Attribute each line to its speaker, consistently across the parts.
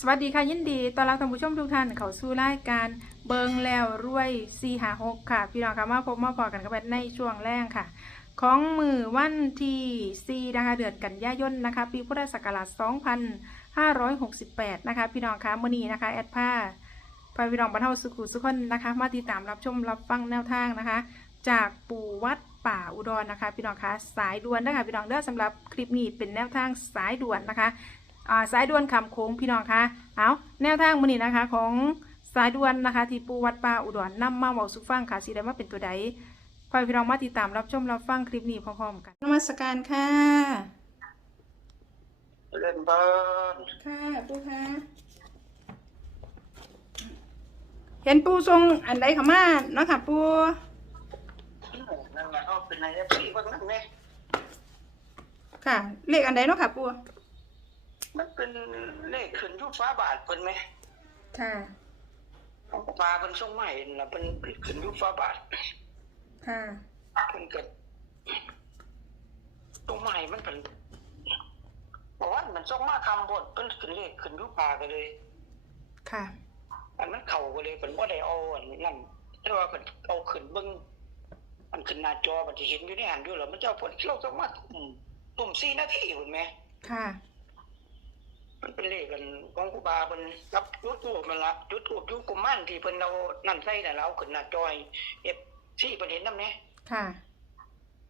Speaker 1: สวัสดีค่ะยินดีต้อนรับท่านผู้ชมทุกท่านเข้าสู่รายการเบิงแล้วรวยซีหาหกค่ะ พี่น้องค่ะมาพบมาพอกันกับแบทในช่วงแรกค่ะ ของมือวันที่4นะคะเดือนกันยายนนะคะ ปีพุทธศักราช 2568 นะคะ พี่น้องค่ะมื้อนี้นะคะแอดผ้าพาพี่น้องบรรเทาสุขุสุขคนนะคะ มาติดตามรับชมรับฟังแนวทางนะคะ จากปู่วัดป่าอุดรนะคะ พี่น้องคะสายด่วนนะคะพี่น้องเด้อสำหรับคลิปนี้เป็นแนวทางสายด่วนนะคะ สายด่วนคำโค้งพี่น้องคะเอาแนวทางมือนี้นะคะของสายด่วนนะคะ ที่ปูวัดป่าอุดรนำมาเว้าสุฟังค่ะสีได้มาเป็นตัวใดคอยพี่น้องมาติดตามรับชมรับฟังคลิปนี้พร้อมๆกันนมัสการค่ะ
Speaker 2: เล่นบ้าน
Speaker 1: ค่ะปูคะเห็นปูทรงอันใดเขามาเนาะค่ะปู
Speaker 2: นั่นแหละเอาเป็นไงพี่บ้างนั่นไหม
Speaker 1: ค่ะเลขอันใดเนาะค่ะปู
Speaker 2: มันเป็นเลขขึ้นยุคฟ้าบาทเป็นไหม
Speaker 1: ค่ะ
Speaker 2: ของปลาเป็นช่วงใหม่นะเป็นขึ้นยุคฟ้าบาท
Speaker 1: ค่ะ
Speaker 2: เป็นเกิดตรงใหม่มันเป็นบอกว่ามันช่องมาคำบทเป็นขึ้นเลขขึ้นยุคปลากันเลย
Speaker 1: ค่ะ
Speaker 2: อันมันเข่ากันเลยเป็นว่าได้เอาอันนั่นแต่ว่าเป็นเอาขึ้นเบิ้งมันขึ้นหน้าจอมันจะเห็นอยู่ในหันอยู่หรอมันจะเอาผลเราต้องมาตุ่มตุ่มสี่นาทีเห็นไหม
Speaker 1: ค่ะ
Speaker 2: มันเป็นเลขกันของครูบาเป็นรับยุดทูบมันละยุดทูบยุดกุมมันที่เพิ่นเอานั่นใส่น่ะแล้วขึ้นหน้าจอยเอฟซีเพิ่นเห็นนำแหน่
Speaker 1: ค่ะ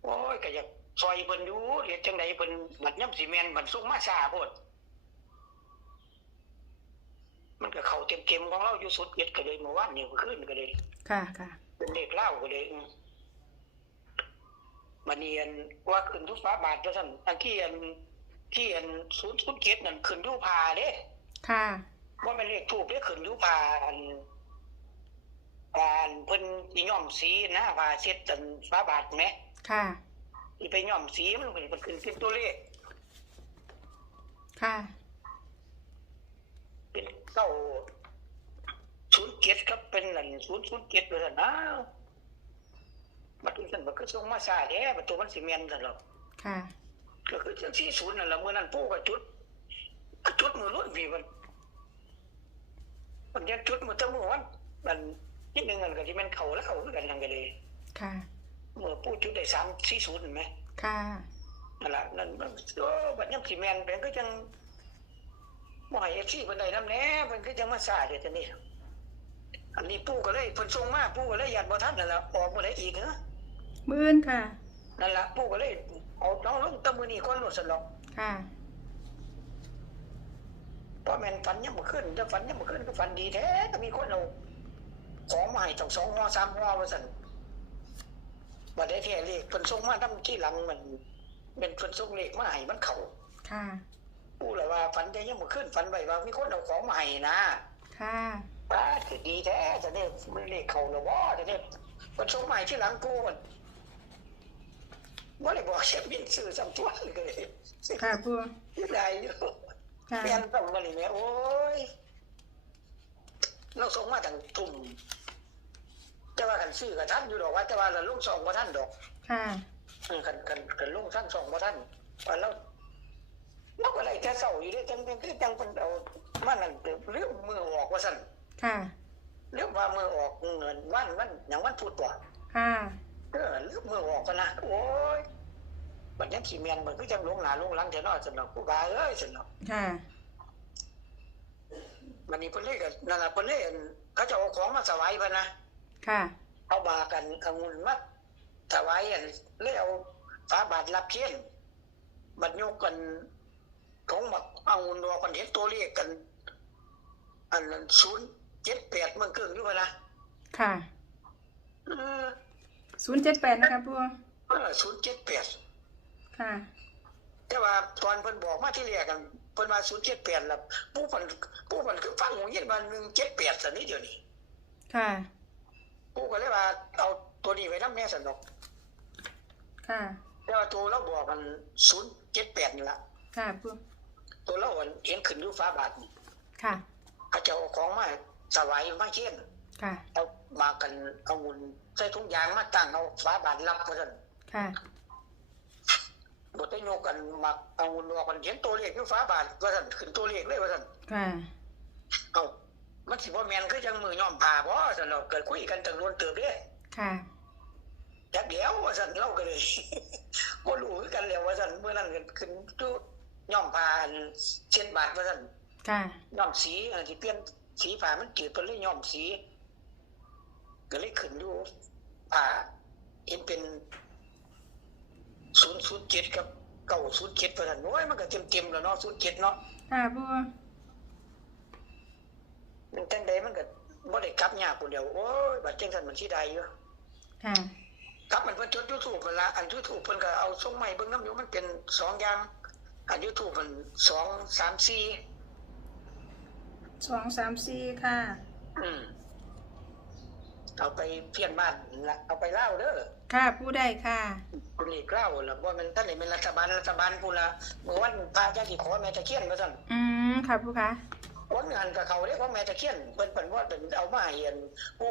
Speaker 2: โอ้ยก็อยากซอยเพิ่นอยู่เฮ็ดจังไดเพิ่นบัดย่ำสิแม่นบัดสุกมาซาโพดมันก็เข้าเต็มๆของเราอยู่สุดเย็ดก็เลยเมื่อวานนี่เมื่อคืนก็เลย
Speaker 1: ค่ะค่ะ
Speaker 2: เป็นเลขเล่าก็เลยอืมมันเนียนว่าขึ้นทุกฟ้าบาทจังซั่นอันที่อัน ที่อัน007นั่นขึ้นอยู่พาเด้
Speaker 1: ค่ะ
Speaker 2: ว่ามันเลขถูกเลขขึ้นอยู่ผ่านผ่านเพิ่นอีย่อมสีนะผ่าเช็ดจนฟ้าบาทไหม
Speaker 1: ค่ะ
Speaker 2: อีไปย่อมสีมันเป็นมันขึ้นเป็นตัวเลข
Speaker 1: ค่ะ
Speaker 2: เป็นเก้าศูนย์เจ็ดครับเป็นหลันศูนย์ศูนย์เจ็ดเลยนะมันเป็นสันมันก็ส่งมาซาแท้ประตูมันสิเมียนสันหรอก
Speaker 1: ค่ะ
Speaker 2: ก็คือจังสี่ศูนย์นั่นแหละเมื่อนั้นปู่ก็จุดก็จุดมือรุ่นพี่มันมันยังจุดมือตั้งมือวันมันนิดนึงกันก็ที่มันเข่าแล้วเข่าคือกันนั่นก็เลย
Speaker 1: ค่ะ
Speaker 2: เมื่อพูดจุดได้สามสี่ศูนย์เห็นไหม
Speaker 1: ค่ะ
Speaker 2: นั่นแหละนั่นมันโอ้บัดยังสีแมนเป็นก็จังบ่ให้เอฟซีเพิ่นได้นำแหน่เพิ่นก็จังมาซาเดี๋ยวจะนี่อันนี้ปู่ก็เลยเพิ่นส่งมาปู่ก็เลยยัดบ่ทันนั่นล่ะออกบ่ได้อีกเนอะ
Speaker 1: มื่นค่ะ
Speaker 2: นั่นล่ะปู่ก็เลย เอาน้องลงแตะมื้อนี้ก่อนโลดสนอก
Speaker 1: ค่ะ
Speaker 2: เพราะแม่นฝันยังบ่ขึ้นถ้าฝันยังบ่ขึ้นก็ฝันดีแท้ก็มีคนเอาของมาให้ต้องสองห่อสามห่อว่าซั่นบ่ได้แท้เลขเพิ่นส่งมานำที่หลังมันเป็นเพิ่นส่งเลขมาให้มันเข้า
Speaker 1: ค่ะ
Speaker 2: พูดเลยว่าฝันจะยังมาขึ้นฝันไว้ว่า มีคนเอาของมาให้นะ
Speaker 1: ค่ะ
Speaker 2: ป้าคือดีแท้จะเนี่ยมันเลขเขาหรือว่าจะเนี่ยมันส่งใหม่ที่หลังกูมัน ว่าเลยบอกเชฟบินซื้อสามตัวเลย
Speaker 1: ค่ะปู
Speaker 2: ยังได้อยู่
Speaker 1: ค่ะ
Speaker 2: เปลี่ยนต้องมาเลยแม่โอ้ยเราส่งมาตั้งทุ่มแต่ว่ากันซื้อกับท่านอยู่ดอกว่า แต่ว่าเราลุงส่งกับท่านดอก
Speaker 1: ค่ะ
Speaker 2: เออกันกันกันลุงท่านส่งกับท่านว่าเราเราก็ได้แต่เศร้าอยู่ด้วยจังเป็นคือจังเป็นเอามันนั่นเรื่องมือออกว่าสั่น
Speaker 1: ค่ะ
Speaker 2: เรื่องว่ามือออกเงินวันวันอย่างวันพูดตัว
Speaker 1: ค่ะ
Speaker 2: เออเรื่องมือออกกันนะโอ้ยบัดนี้ขี่เมียนมันก็จังลงหนาลงหลังเถอะเนาะสนอกผู้บาเอ้ยสนอก
Speaker 1: ค่ะ
Speaker 2: มันนี่เพิ่นเลยกันนั่นน่ะเพิ่นเลยอั่นเขาจะเอาของมาถวายเพิ่นนะ
Speaker 1: ค่ะ
Speaker 2: เอาบากันองุ่นมาถวายอันเลยเอาฝาบาทรับเทียนบัดยกกันของบักองุ่นดอกกันเห็นตัวเลขกัน อันนั้นศูนย์เจ็ดแปดเมืองเกิงอยู่เพิ่นนะ
Speaker 1: ค่ะ
Speaker 2: เออ
Speaker 1: ศูนย์เจ็ดแปดนะคะปู
Speaker 2: เออศูนย์เจ็ดแปด
Speaker 1: ค่ะ
Speaker 2: แต่ว่าตอนเพิ่นบอกมาที่แรกกันเพิ่นมาศูนย์เจ็ดแปดแล้วผู้เพิ่นผู้เพิ่นคือฟังหูยินมาหนึ่งเจ็ดแปดสันนี้เดียวนี้
Speaker 1: ค่ะ
Speaker 2: ผู้ก็เลยว่าเอาตัวนี้ไว้นำแม่สันดอก
Speaker 1: ค่ะ
Speaker 2: แต่ว่าตัวเราบอกมันศูนย์เจ็ดแปดนี่ละ
Speaker 1: ค่ะปู
Speaker 2: ตัวเราอันเห็นขึ้นอยู่ฟ้าบาทนี่
Speaker 1: ค่ะ
Speaker 2: เขาจะเอาของมาสวายมาเช่น
Speaker 1: ค่ะ
Speaker 2: เอามากันเอาเงินใส่ถุงยางมาตั้งเอาฟ้าบาทรับมาสั่น
Speaker 1: ค่ะ
Speaker 2: บทได้โยกกันมาเอาเงินออกกันเห็นตัวเลขอยู่ฟ้าบาทว่าสั่นขึ้นตัวเลขเลยว่าสั่น
Speaker 1: ค่ะ
Speaker 2: เอ้ามันสิบ่แม่นคือจังมือย่อมผ้าบ่ซั่นเนาะเกิดคุยกันตั้งโดนเติบเด้
Speaker 1: ค่ะ
Speaker 2: จักเดียวว่าซั่นเราก็เลยบ่รู้คือกันแล้วว่าซั่นเมื่อนั้นก็ขึ้นตู้ย่อมผ้าอันเช็ดบาทว่าซั่น
Speaker 1: ค่ะ
Speaker 2: ย้อมสีอันที่เปลี่ยนสีผ้ามันจืดเพิ่นเลยย้อมสี ก็เลยขึ้นอยู่ผ้าเห็นเป็น007กับ907ว่าซั่นโอ้ยมันก็เต็มๆแล้วเนาะ07เนาะ
Speaker 1: ค่ะปู
Speaker 2: มันจังใดมันก็บ่ได้กลับยากผู้เดียวโอ้ยบัดจังซั่นมันสิได้อยู่
Speaker 1: ค่ะ
Speaker 2: กลับมันเพิ่นจด YouTube เพิ่นละอัน YouTube เพิ่นก็เอาส่งมาให้เบิ่งนํอยู่มันเป็นสองอย่างอัน YouTube มัน2 3 4
Speaker 1: สองสามสี่ค่ะ
Speaker 2: อืม เอาไปเพี้ยนบ้านนั่นละเอาไปเล่าเด้อ
Speaker 1: ค่ะปูได้ค่ะ
Speaker 2: คุณนี่เล่าล่ะว่ามันท่านนี่เป็นรัฐบาลรัฐบาลพูนละเมื่อวันพระเจ้าสิขอแม่ตะเคียนว่าซั่น
Speaker 1: อืมค่ะปูคะ
Speaker 2: วันงานกับเขาเรียกว่าแม่ตะเคียนเพิ่นเพิ่นว่าเป็นเอามาให้อันผู้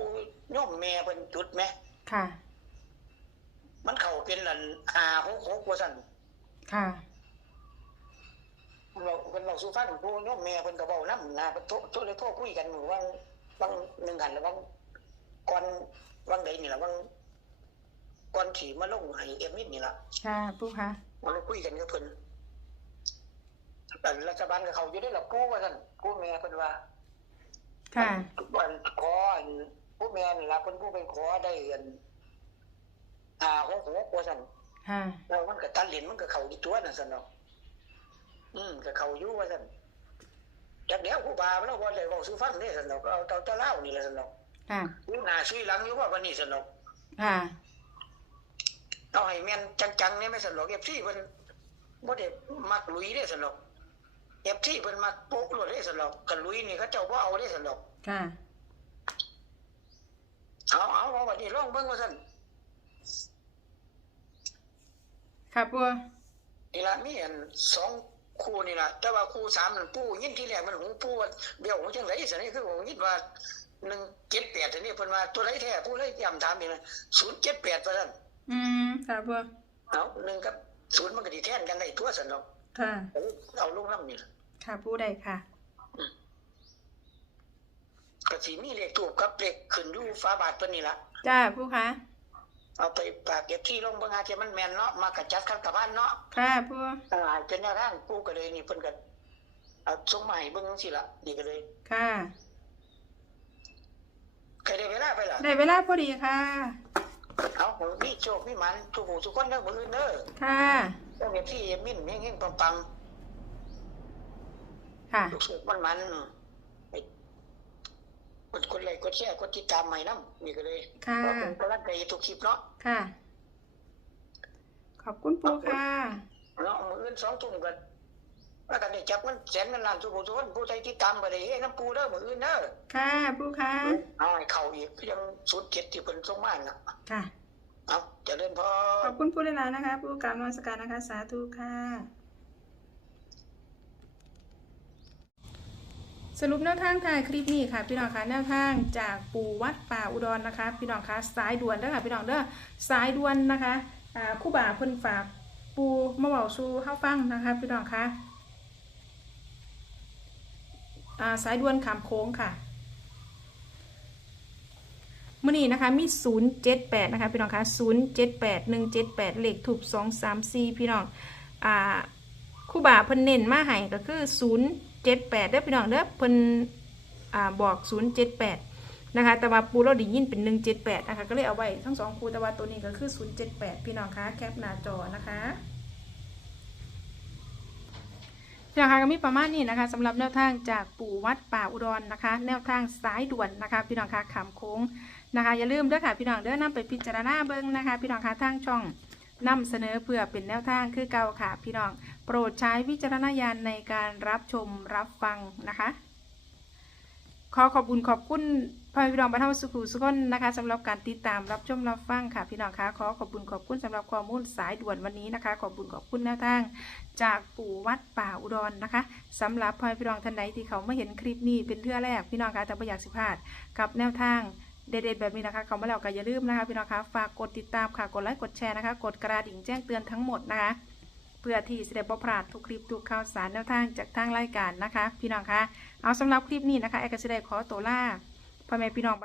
Speaker 2: โยมแม่เพิ่นจุดแหม
Speaker 1: ค่ะ
Speaker 2: มันเข้าเป็นอัน566ว่าซั่น
Speaker 1: ค่ะ
Speaker 2: เราเพิ่นเว้าสู่ฟังผู้โยมแม่เพิ่นก็เว้านำนะเพิ่นโทรโทรเลยโทรคุยกันมื้อวันบางหนึงหันแล้วบาง ก่อนบางใดนี่ล่ะบางก่อนที่มาลงให้เอมินนี่ล่ะ
Speaker 1: ค่ะปูคะ
Speaker 2: มันคุยกันกับเพิ่นแต่รัฐบาลกับเขาอยู่ได้หรอกู้ว่าซั่นกู้แม่เพิ่นว่า
Speaker 1: ค่ะ
Speaker 2: วันขออันผู้แม่นี่ล่ะเพิ่นผู้ไปขอได้อันอ่าของหัวว่าซั่น
Speaker 1: ค่ะ
Speaker 2: แล้วมันก็ตัดเหรียญมันก็เข้าอีตัวนั่นซั่นเนาะอืมก็เข้าอยู่ว่าซั่นจักเดี๋ยวครูบาเราบ่ได้เว้าสู่ฟังเด้ซั่นเนาะก็เอาเตาตะเล่านี่ล่ะซั่นเนาะ
Speaker 1: ค่ะ
Speaker 2: อยู่หน้าซุยหลังอยู่ว่าวันนี้ซั่นเนาะ
Speaker 1: ค่ะ
Speaker 2: เอาให้แม่นจังๆนี่ไม่ซั่นเนาะ FC เพิ่นบ่ได้มักลุยเด้ซั่นเนาะ FC เพิ่นมักโป๊กโลดเด้ซั่นเนาะกันลุยนี่เขาเจ้าบ่เอาเด้ซั่นเนาะ
Speaker 1: ค่ะ
Speaker 2: เอาเอาเอาบัดนี้ลองเบิ่งว่าซั่น
Speaker 1: ค่ะปู
Speaker 2: นี่ล่ะมีอันสองคู่นี่ล่ะแต่ว่าคู่สามนั่นปู่ยินที่แรกมันหูปู่ว่าเบี้ยวหูจังไดซั่นนี่คือผมยินว่า 178อันนี้เพิ่นว่าตัวไหนแท้ผู้เลยย้ำถามนี่นะ078ว่าซั่น
Speaker 1: อืมค่ะปู
Speaker 2: เอา1กับ0มันก็สิแทนกันได้ตัวซั่นเนาะ
Speaker 1: ค่ะ
Speaker 2: เอาลงนำนี่ล่ะ
Speaker 1: ค่ะปูได้ค่ะ
Speaker 2: ก็สิมีเลขทูปกับเลขขึ้นอยู่ฟ้าบาทเพิ่นนี่ล่ะ
Speaker 1: จ้าปูคะ
Speaker 2: เอาไปปากเก็บที่ลงเบิ่งหาเทียมันแม่นเนาะมากระจัดคัดกับบ้านเนาะ
Speaker 1: ค่ะปู
Speaker 2: อ่าเป็นแนวทางกูก็เลยนี่เพิ่นก็เอาส่งมาให้เบิ่งจังซี่ล่ะนี่ก็เลย
Speaker 1: ค่ะ
Speaker 2: ใครได้เวลาไปล่ะ
Speaker 1: ได้เวลาพอดีค่ะ
Speaker 2: เอามีโชคมีหมันทุกผู้ทุกคนเด้อมื้ออื่นเด้อ
Speaker 1: ค่ะ
Speaker 2: เจ้าเก็บที่เอมิ่นเฮงๆปัง
Speaker 1: ค่ะ
Speaker 2: ๆทุกสุขมันมันไปกดกดไลค์กดแชร์กดติดตามใหม่นำนี่ก็เลย
Speaker 1: ค่ะ
Speaker 2: ขอบคุณกำลังใจทุกคลิปเนาะ
Speaker 1: ค่ะ ขอบคุณปูค่ะ
Speaker 2: เนาะมื้ออื่น2ทุ่มก็ ว่ากันได้จับมันแสนเงินล้านทุกผู้ทุกคนผู้ใดติดตามก็ได้เฮ้น้ำปูเด้อมื้ออื่นเด้อ
Speaker 1: ค่ะปูค่ะ
Speaker 2: เอาให้เข้าอีกก็ยังสุดเจ็ดที่เพิ่นส่งมาน่ะ
Speaker 1: ค่ะ
Speaker 2: เอาเจริญพ
Speaker 1: ขอ
Speaker 2: ร
Speaker 1: บคุณผู้ได้แล้วนะคะ ผู้การนมัสการนะคะ สาธุค่ะ สรุปแนวทางถ่ายคลิปนี้ค่ะ พี่น้องคะแนวทางจากปู่วัดป่าอุดรนะคะ พี่น้องคะสายด่วนเด้อค่ะพี่น้องเด้อสายด่วนนะคะอ่าครู่บ่าเพิ่นฝากปูมาเว้าสู่เฮาฟังนะคะ พี่น้องคะอ่า สายด่วนขามโค้งค่ะมื่อนี้นะคะมี 078 นะคะพี่น้องคะ078 178 เลขถูก2 3 4 พี่น้อง อ่าคู่บ่าเพิ่นเน้นมาให้ก็คือ 078เด้อพี่น้องเด้อเพิ่นอ่าบอก 078 นะคะ แต่ว่าปูเราได้ยินเป็น 178 นะคะ ก็เลยเอาไว้ทั้งสองคู่แต่ว่าตัวนี้ก็คือ 078 พี่น้องคะแคปหน้าจอนะคะ พี่น้องคะก็มีประมาณนี้นะคะสำหรับแนวทางจากปู่วัดป่าอุดรนะคะ แนวทางสายด่วนนะคะ พี่น้องคะขามโค้งนะคะ อย่าลืมเด้อค่ะพี่น้องเด้อนำไปพิจารณาเบิ่งนะคะ พี่น้องคะทางช่องนำเสนอเพื่อเป็นแนวทางคือเก่าค่ะ พี่น้อง โปรดใช้วิจารณญาณในการรับชมรับฟังนะคะ ขอขอบคุณขอบคุณ พ่อแม่พี่น้องบรรเทาสุขุสุขนนะคะสำหรับการติดตามรับชมรับฟังค่ะ พี่น้องคะขอขอบคุณขอบคุณสำหรับข้อมูลสายด่วนวันนี้นะคะ ขอบคุณขอบคุณแนวทางจากปู่วัดป่าอุดรนะคะสำหรับพ่อแม่พี่น้องท่านใดที่เขาไม่เห็นคลิปนี้เป็นเทื่อแรกพี่น้องคะแต่ไม่อยากสิพลาดกับแนวทางเด็ดๆแบบนี้นะคะเขามาแล้วก็อย่าลืมนะคะพี่น้องคะฝากกดติดตามค่ะกดไลค์กดแชร์นะคะ กดกระดิ่งแจ้งเตือนทั้งหมดนะคะเพื่อที่จะได้บ่พลาดทุกคลิปทุกข่าวสารแนวทางจากทางรายการนะคะ พี่น้องคะเอาสำหรับคลิปนี้นะคะแอร์ก็จะได้ขอตัวลา พ่อแม่พี่น้อง